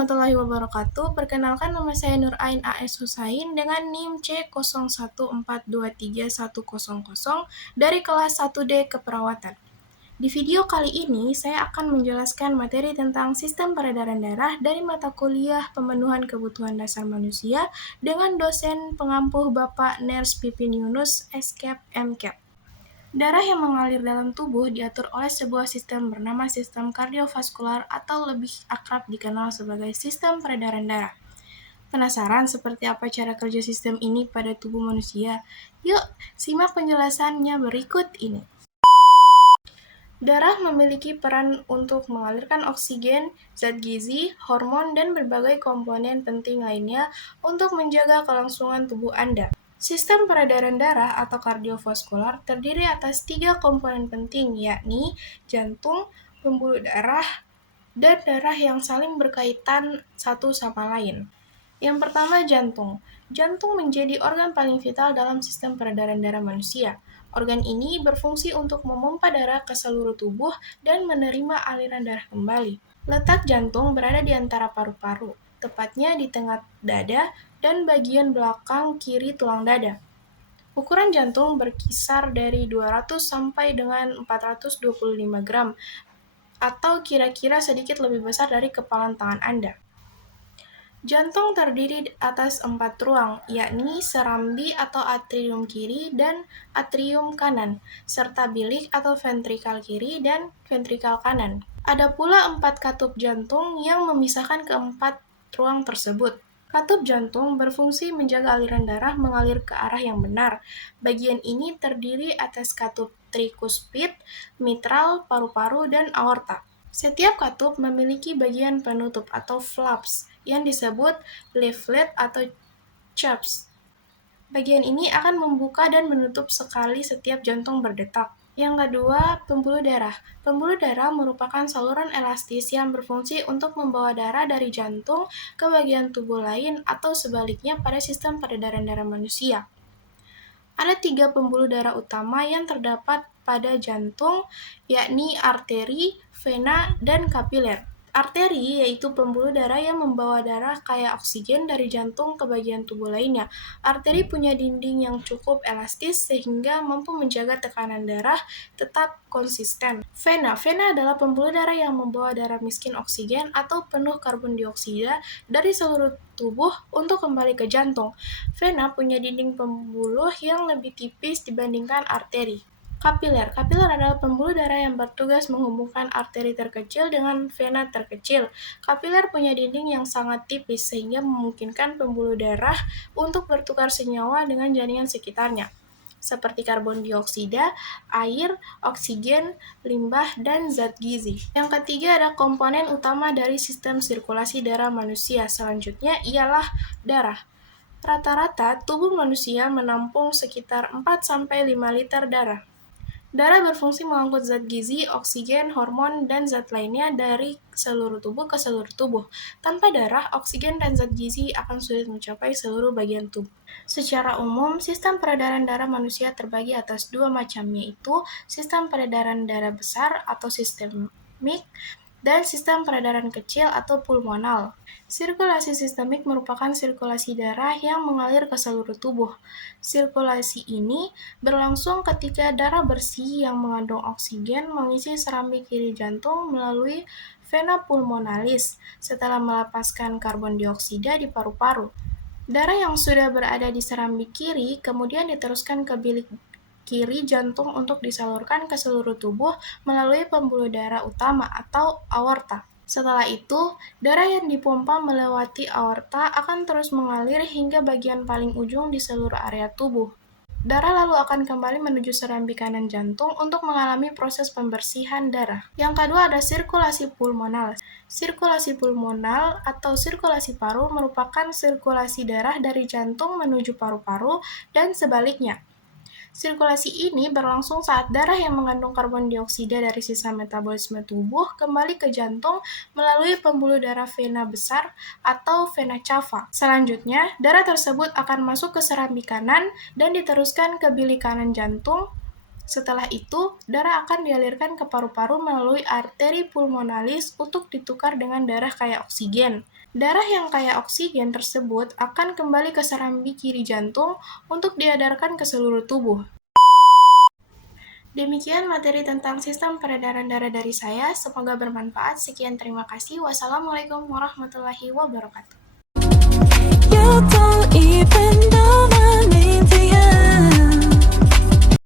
warahmatullahi wabarakatuh. Perkenalkan, nama saya Nur Ain A.S. Husain dengan NIM C01423100 dari kelas 1D Keperawatan. Di video kali ini, saya akan menjelaskan materi tentang sistem peredaran darah dari mata kuliah Pemenuhan Kebutuhan Dasar Manusia dengan dosen pengampuh Bapak Ners Pipin Yunus, SCAP MCAP. Darah yang mengalir dalam tubuh diatur oleh sebuah sistem bernama sistem kardiovaskular atau lebih akrab dikenal sebagai sistem peredaran darah. Penasaran seperti apa cara kerja sistem ini pada tubuh manusia? Yuk, simak penjelasannya berikut ini. Darah memiliki peran untuk mengalirkan oksigen, zat gizi, hormon, dan berbagai komponen penting lainnya untuk menjaga kelangsungan tubuh Anda. Sistem peredaran darah atau kardiovaskular terdiri atas 3 komponen penting, yakni jantung, pembuluh darah, dan darah yang saling berkaitan satu sama lain. Yang pertama, jantung. Jantung menjadi organ paling vital dalam sistem peredaran darah manusia. Organ ini berfungsi untuk memompa darah ke seluruh tubuh dan menerima aliran darah kembali. Letak jantung berada di antara paru-paru, tepatnya di tengah dada dan bagian belakang kiri tulang dada. Ukuran jantung berkisar dari 200 sampai dengan 425 gram, atau kira-kira sedikit lebih besar dari kepalan tangan Anda. Jantung terdiri atas 4 ruang, yakni serambi atau atrium kiri dan atrium kanan, serta bilik atau ventrikal kiri dan ventrikal kanan. Ada pula 4 katup jantung yang memisahkan keempat ruang tersebut. Katup jantung berfungsi menjaga aliran darah mengalir ke arah yang benar. Bagian ini terdiri atas katup trikuspid, mitral, paru-paru, dan aorta. Setiap katup memiliki bagian penutup atau flaps yang disebut leaflet atau cups. Bagian ini akan membuka dan menutup sekali setiap jantung berdetak. Yang kedua, pembuluh darah. Pembuluh darah merupakan saluran elastis yang berfungsi untuk membawa darah dari jantung ke bagian tubuh lain atau sebaliknya pada sistem peredaran darah manusia. Ada 3 pembuluh darah utama yang terdapat pada jantung, yakni arteri, vena, dan kapiler. Arteri yaitu pembuluh darah yang membawa darah kaya oksigen dari jantung ke bagian tubuh lainnya. Arteri punya dinding yang cukup elastis sehingga mampu menjaga tekanan darah tetap konsisten. Vena adalah pembuluh darah yang membawa darah miskin oksigen atau penuh karbon dioksida dari seluruh tubuh untuk kembali ke jantung. Vena punya dinding pembuluh yang lebih tipis dibandingkan arteri. Kapiler adalah pembuluh darah yang bertugas menghubungkan arteri terkecil dengan vena terkecil. Kapiler punya dinding yang sangat tipis sehingga memungkinkan pembuluh darah untuk bertukar senyawa dengan jaringan sekitarnya, seperti karbon dioksida, air, oksigen, limbah, dan zat gizi. Yang ketiga ada komponen utama dari sistem sirkulasi darah manusia. Selanjutnya ialah darah. Rata-rata tubuh manusia menampung sekitar 4-5 liter darah. Darah berfungsi mengangkut zat gizi, oksigen, hormon, dan zat lainnya dari seluruh tubuh ke seluruh tubuh. Tanpa darah, oksigen dan zat gizi akan sulit mencapai seluruh bagian tubuh. Secara umum, sistem peredaran darah manusia terbagi atas 2 macam, yaitu sistem peredaran darah besar atau sistemik dan sistem peredaran kecil atau pulmonal. Sirkulasi sistemik merupakan sirkulasi darah yang mengalir ke seluruh tubuh. Sirkulasi ini berlangsung ketika darah bersih yang mengandung oksigen mengisi serambi kiri jantung melalui vena pulmonalis setelah melepaskan karbon dioksida di paru-paru. Darah yang sudah berada di serambi kiri kemudian diteruskan ke bilik kiri jantung untuk disalurkan ke seluruh tubuh melalui pembuluh darah utama atau aorta. Setelah itu, darah yang dipompa melewati aorta akan terus mengalir hingga bagian paling ujung di seluruh area tubuh. Darah lalu akan kembali menuju serambi kanan jantung untuk mengalami proses pembersihan darah. Yang kedua ada sirkulasi pulmonal. Sirkulasi pulmonal atau sirkulasi paru merupakan sirkulasi darah dari jantung menuju paru-paru dan sebaliknya. Sirkulasi ini berlangsung saat darah yang mengandung karbon dioksida dari sisa metabolisme tubuh kembali ke jantung melalui pembuluh darah vena besar atau vena cava. Selanjutnya, darah tersebut akan masuk ke serambi kanan dan diteruskan ke bilik kanan jantung. Setelah itu, darah akan dialirkan ke paru-paru melalui arteri pulmonalis untuk ditukar dengan darah kaya oksigen. Darah yang kaya oksigen tersebut akan kembali ke serambi kiri jantung untuk diedarkan ke seluruh tubuh. Demikian materi tentang sistem peredaran darah dari saya. Semoga bermanfaat. Sekian, terima kasih. Wassalamualaikum warahmatullahi wabarakatuh. You don't even know my